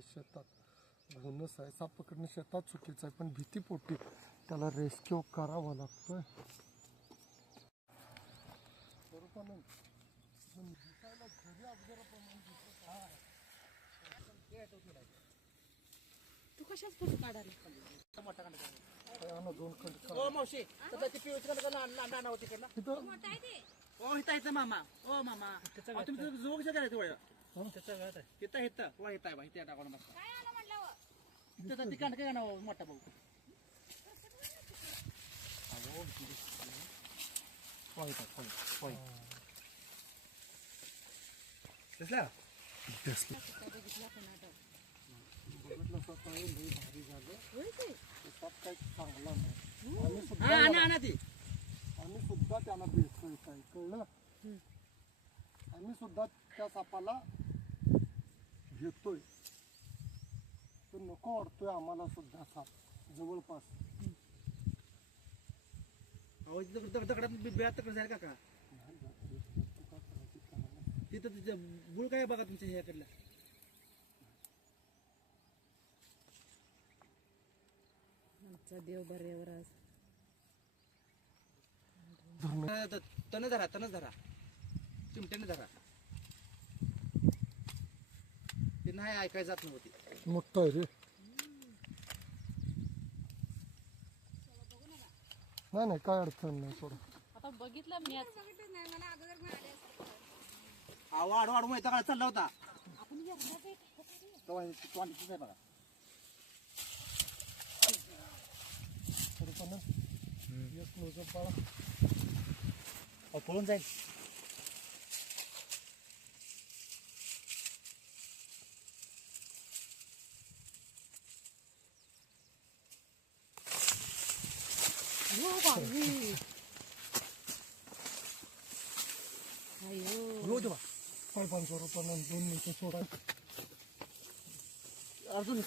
रानामध्ये शेतात. घोणस आहे. साप पकडणे शेतात चुकीचं आहे. पण भीतीपोटी त्याला रेस्क्यू करावा लागतोय. आहे. तू कशाच फोटो काढायला? दोन. ओ मावशी तर ती पिवळी होती ओ मामा. ओ मामा. तुम्ही जो कशा करायचं वळ हिता हिता वा हिता बा हिता टाकून मस्त तिथं ती कांड काय गाणं मोठा भाऊ? दिसला सकाळी लई भारी झालं शेतात काही चांगला नाही आम्ही हा सुद्धा आणा आणा ती आम्ही सुद्धा त्यांना भेटतोय काय कळलं? आम्ही सुद्धा त्या सापाला घेतोय तो नको वाटतोय आम्हाला सुद्धा साप जवळपास अहो तिथं दगड- दगडात बिळात झाली काका नाही जात रे. तू काय करायची करायला. तिथं तिथं गुळ काय बघा तुमच्या ह्याकडला आमचा देव बऱ्यावर आज धरणं. तन धरा तन धरा चिमट्याने धरा ते नाही ऐकायला जात नव्हती. मोठं आहे रे. नाही नाही काय अडचण नाही थोडं आता बघितलं मी आज. आव वाढ वाढ माहिती काय चालला होता. तेव्हा हे तोंडाचंच आहे बघा. थोडं पण एक अहो, पळून जाईल. रोज बा पाय पाचशे रुपयानं दोन मिनिटं सोडा अर्जुन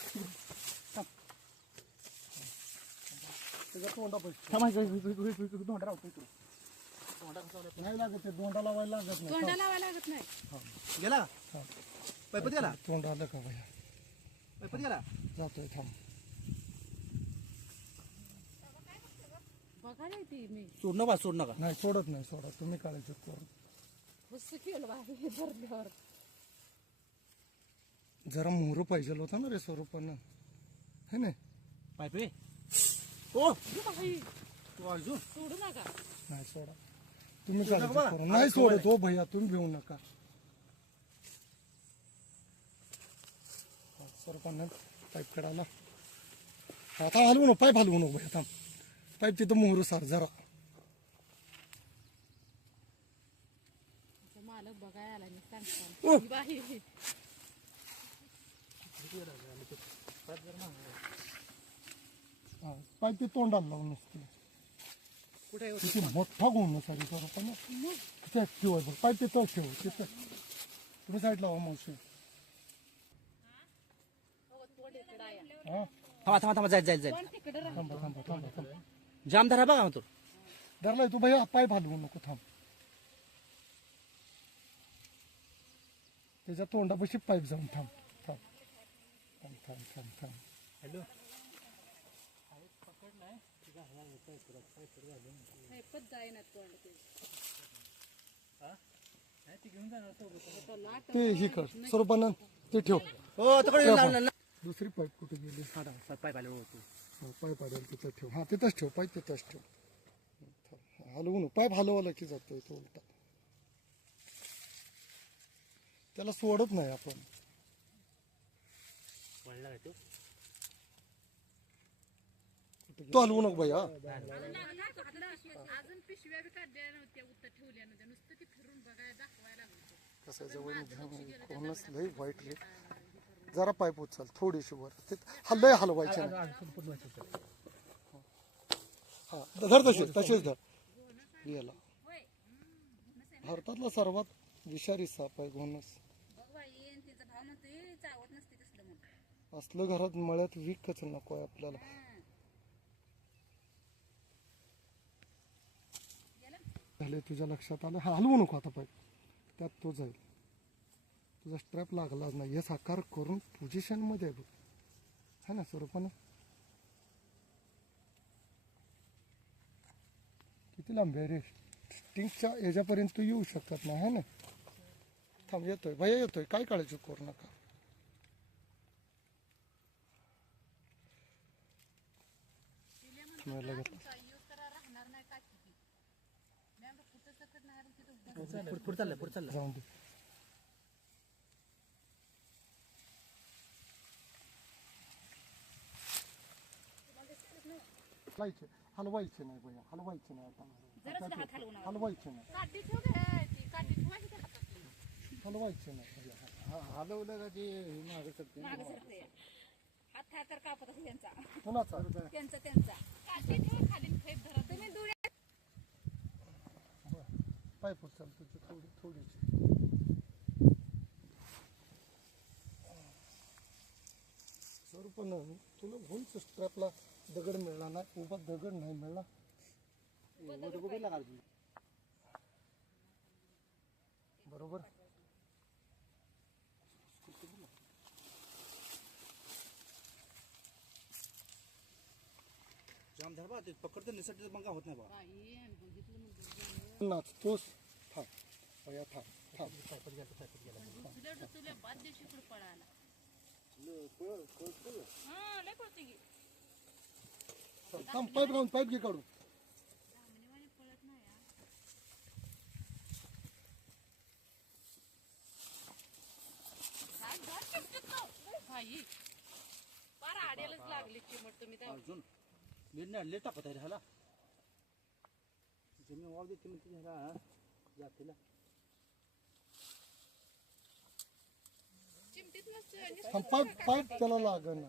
त्याच्या तोंडा पैसे थांबायचं तोंडा राहतो इकडं. तोंडा कसा लावला? नाही लागत ते दोंडा लावायला लागत नाही तोंडा लावायला लागत नाही गेला हा. पैपत गेला तोंड आलं का भैया पैपत गेला जातोय थांब बघा रे ती मी सोड नका सोड नका. नाही सोडत नाही सोडा तुम्ही काळजी करू. खुश केलं बाहेर धरल्यावर जरा मोहर पाहिजे होता ना रे स्वरूपानं. है नाही? पायपे ओ! बाई, तू सोडू नका. नाही सोडा. तुम्ही बा. नाही सोडत हो भैया तुम्ही भिवू नका. हा, स्वरूपानं पाईप कडाला आता हलवू नको पाईप हलवू नको भैया थांब. पाईप तिथं मोहर सार जरा. मालक बघायला आला मी सांगता बाई. पाईप ते तोंडाला लावून नसते? किती मोठा गुण सारी स्वरूपानं किती ऍक्टिव्ह आहे बघ. पाईप तिथं ठेव तिथं. तुम्ही साईडला लावा मावशी. हा? थांबा थांबा थांबा जायचं जायचं. थांबा थांबा थांबा थांबा. जाम धरा बघा म्हणतो धरलाय तू भैया पाईप हलवू नको थांब. त्याच्या तोंडापाशी पाईप जाऊन थांब थांब. थांब थांब थांब थांब. हॅलो. ते. ते ही कर स्वरूपानं ते ठेव. हो तिकडे दुसरी पाईप कुठे गेली? पाय पाहिलं होतो. हा, पाईप आडेल तिथं ठेव. हा तिथंच ठेव पाईप तिथंच ठेव. हलवू नको. पाईप हलवला की जातोय तो उलटा. त्याला सोडत नाही आपण. का तो? तो हलवू नको भैया अजून पिशव्या बी काढल्या नव्हत्या उत्तर ठेवल्या नव्हत्या. नुसतं ती फिरून बघायला दाखवायला लागलं. कसं जवळ कोणच लई वाईट रे जरा पाईप उचल थोडीशी वर. ते हल्लय हलवायचे नाही. हा धर तसे तसेच धर. याला भारतातला सर्वात विषारी साप आहे घोणस. असलं घरात मळ्यात विकच नको आहे आपल्याला. झाले तुझ्या लक्षात आलं? हा हलवू नको आता पाहिजे त्यात तो जाईल. तुझा स्ट्रॅप लागलाच नाही. हे साकार करून पोझिशनमध्ये आहे बघ. है ना स्वरूपानं? किती लांब आहे रे. स्टिंगच्या याच्यापर्यंत तू येऊ शकत नाही है ना? थांब येतोय. भैया येतोय. काय काळजी करू नका. मला घेतलं. तुमचा यूज करा राहणार नाही का किती मॅम कुठं सकट नाही तिथं उभं पुढे पुढे चाललंय पुढे चाललंय जाऊन दे हलवायचे. हलवायचे नाही भैया हलवायचे नाही आता. हलवायचे नाही. हलवायचे नाही भैया. हलवलं का ते मागे सरते कुणाचा? त्यांचा. त्यांचा तुम्ही दूर पाय पुढचाल तुझी थोडी थोडीची सर पण तुला होईच स्ट्रॅपला दगड मिळला नाही. उभा दगड नाही मिळला बरोबर? जाम धर बा ते पकडते निसटते मग होत नाही बा. बाद दिवशी हा लय पळते की. थांब पाईप घालून पाईप घे फार आड्यालाच लागली चिमट तुम्ही त्या अजून निर्णय ले टाकत आहे ह्याला जमीन वाव देते म्हणते ह्याला जातीला चिमटीत नसतं थांब पाईप पाईप त्याला लागण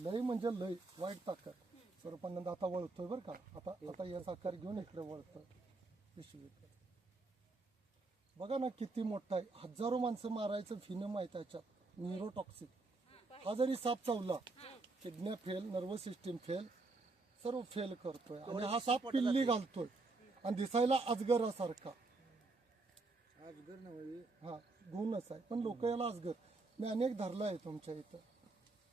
लय म्हणजे लय वाईट ताकद. स्वरूपानंद आता वळतोय बरं का? आता आता या साकार घेऊन इकडे वळतोय. बघा ना किती मोठा आहे. हजारो माणसं मारायचं फिनम आहे त्याच्यात. न्यूरोटॉक्सिक हा जरी साप चावला किडन्या फेल नर्वस सिस्टीम फेल सर्व फेल करतोय. आणि हा साप पिल्ली घालतोय. आणि दिसायला अजगरासारखा. अजगर हा गुणच आहे. पण लोक याला अजगर. मी अनेक धरला आहे तुमच्या इथं.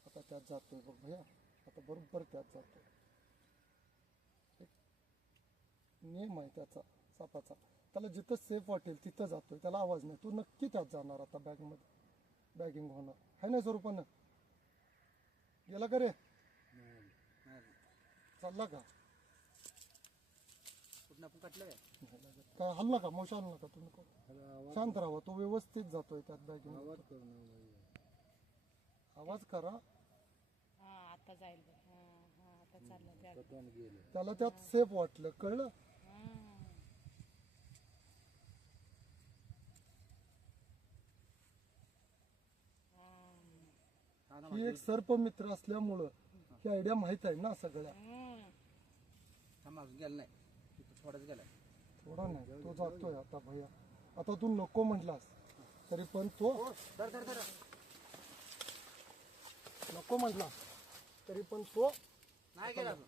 आता त्यात जातोय बघ भैया. आता बरोबर त्यात जातोय एक नियम आहे त्याचा सापाचा. त्याला जिथं सेफ वाटेल तिथं जातोय. त्याला आवाज नाही. तू नक्की त्यात जाणार आता बॅगमध्ये बॅगिंग होणार. आहे ना स्वरूपानं? गेला का रे? चालला का? कुठं आपण काटलं काय? हल नका मोशा हल नका तुम्ही करू. शांत राहा तो व्यवस्थित जातोय त्यात बॅगिंग आवाज करा हा आता जाईल बघ. हा हा आता चाललं त्या त्याला त्यात सेफ वाटलं. कळलं? ही एक सर्पमित्र असल्यामुळं ही आयडिया माहीत आहे ना सगळ्या. थांब अजून गेला नाही. तिथं थोडाच गेलाय थोडा नाही तो जातोय आता भैया. आता तू नको म्हटलास तरी पण तो धर धर धर. नको म्हटला तरी पण तो नाही गेला अजून.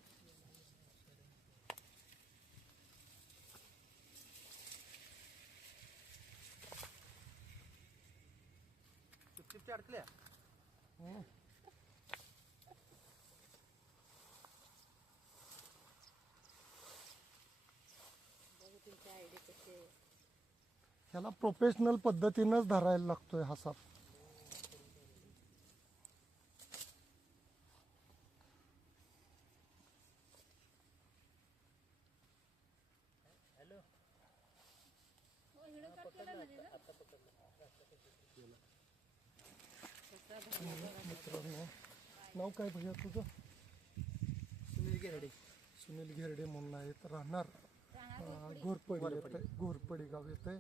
अडकल्या हं, ह्याला प्रोफेशनल पद्धतीनंच धरायला लागतोय हा साप. मित्रांनो नाव काय भैया तुझं? सुनील गेरडे. सुनील घेरडे म्हणून आहेत राहणार. घोरपडी येते घोरपडी गाव येते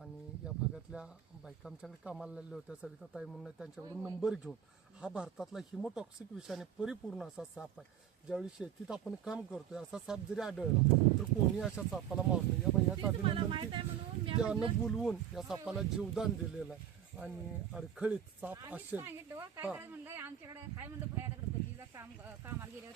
आणि या भागातल्या बायका आमच्याकडे कामाला आलेल्या होत्या सविता ताई म्हणून त्यांच्याकडून नंबर घेऊन. हा भारतातला हिमोटॉक्सिक विषाने परिपूर्ण असा साप आहे. ज्यावेळी शेतीत आपण काम करतोय असा साप जरी आढळला तर कोणी अशा सापाला मारू नये या भैयाचं अभिनंदन की त्यानं बोलवून या सापाला जीवदान दिलेलं आहे. आणि अडखळीत साप आम्ही असेल हो,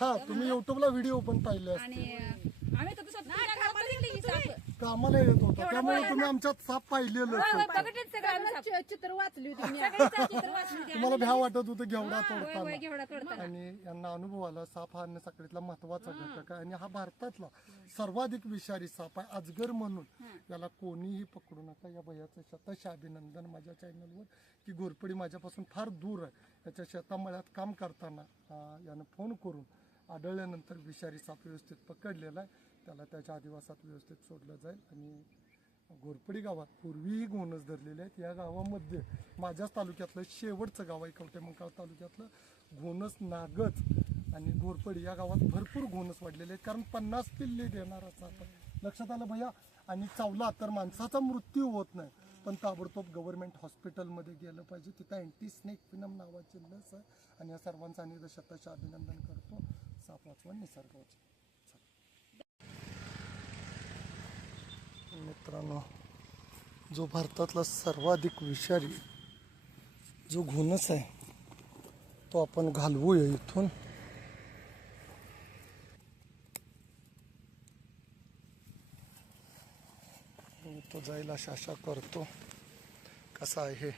हा तुम्ही. युट्यूबला व्हिडिओ पण पाहिले असतील आणि आम्ही तर तसं कामाला गेली ही साप. कामाला येत होता. त्यामुळे तुम्ही आमच्यात साप पाहिलेलं होय, होय, बघितलेत सगळं आम्ही साप. चित्र वाचली होती मी. सगळी साप चित्र वाचली होती. तुम्हाला भ्या वाटत होतं घेवडा होय, होय, तोडताना. घेवडा तोडताना. आणि यांना अनुभव आला साप हा साखळीतला महत्त्वाचा घटक आहे. आणि हा भारतातला सर्वाधिक विषारी साप आहे अजगर म्हणून. याला कोणीही पकडू नका. या भैयाचं शतश अभिनंदन माझ्या चॅनलवर की घोरपडी माझ्यापासून फार दूर आहे. याच्या शेतामळ्यात काम करताना अं, यानं फोन करून आढळल्यानंतर विषारी साप व्यवस्थित पकडलेला आहे. त्याला त्याच्या आदिवासात व्यवस्थित सोडलं जाईल. आणि घोरपडी गावात पूर्वीही घोणस धरलेले आहेत. या गावामध्ये माझ्याच तालुक्यातलं शेवटचं गाव आहे कवटेमंकाळ तालुक्यातलं घोणस नागच आणि घोरपडी या गावात भरपूर घोणस वाढलेले आहेत. कारण पन्नास पिल्ले देणारा साप लक्षात आलं भैया? आणि चावला तर माणसाचा मृत्यू होत नाही. पण ताबडतोब गव्हर्मेंट हॉस्पिटलमध्ये गेलं पाहिजे. तिथं अँटी स्नेक फिनम नावाची लस आहे. आणि या सर्वांचं आणि शतश अभिनंदन करतो. साप निसर्ग मित्रांनो जो भारतातला सर्वाधिक विषारी जो घुणच आहे तो आपण घालवूया इथून तो जायला आशा करतो कसा आहे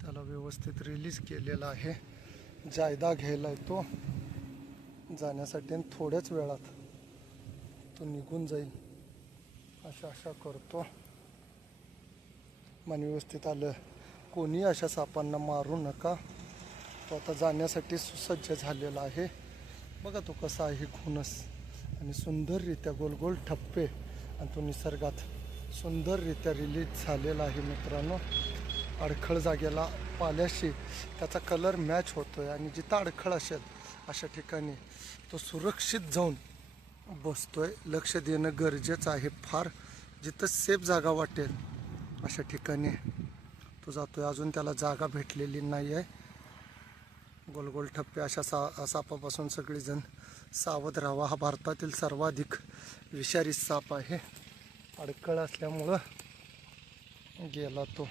त्याला व्यवस्थित रिलीज केलेला आहे. जायदा घ्यायला तो. जाण्यासाठी आणि थोड्याच वेळात तो निघून जाईल. अशा आशा करतो. मन व्यवस्थित आलं. कोणी अशा सापांना मारू नका. तो आता जाण्यासाठी सुसज्ज झालेला आहे. बघा तो कसा आहे घुणस आणि सुंदररित्या गोल गोल ठप्पे आणि तो निसर्गात सुंदररित्या रिलीज झालेला आहे मित्रांनो. अडखळ जागेला पाल्याशी त्याचा कलर मॅच होतो आहे आणि जिथं अडखळ असेल अशा ठिकाणी तो सुरक्षित जाऊन बसतो आहे लक्ष देणं गरजेचं आहे फार. जिथं सेफ जागा वाटेल अशा ठिकाणी तो जातो आहे अजून त्याला जागा भेटलेली नाही आहे गोल गोल ठप्पे अशा सा सापापासून सगळेजण सावध राहावा. हा भारतातील सर्वाधिक विषारी साप आहे. अडकळ असल्यामुळं गेला तो.